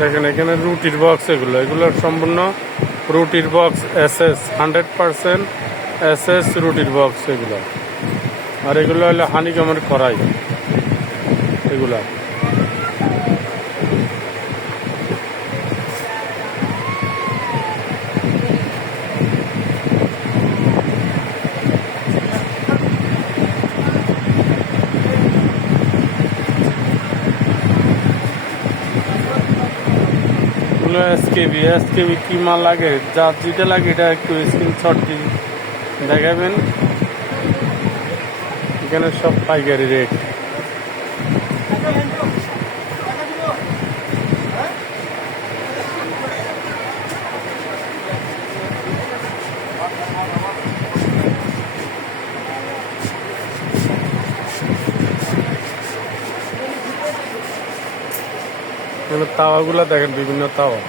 দেখেন এখানে রুটির বক্স, এগুলোর সম্পূর্ণ রুটির বক্স, SS 100% SS রুটির বক্স এগুলো। আর এগুলো হলো হানিকমের কড়াই এগুলা। SKB কি মাল লাগে, যার যেটা লাগে এটা একটু স্ক্রিনশট দিয়ে দেখাবেন। এখানে সব পাইকারি রেট। তাওয়াগুলো দেখেন, বিভিন্ন তাওয়া।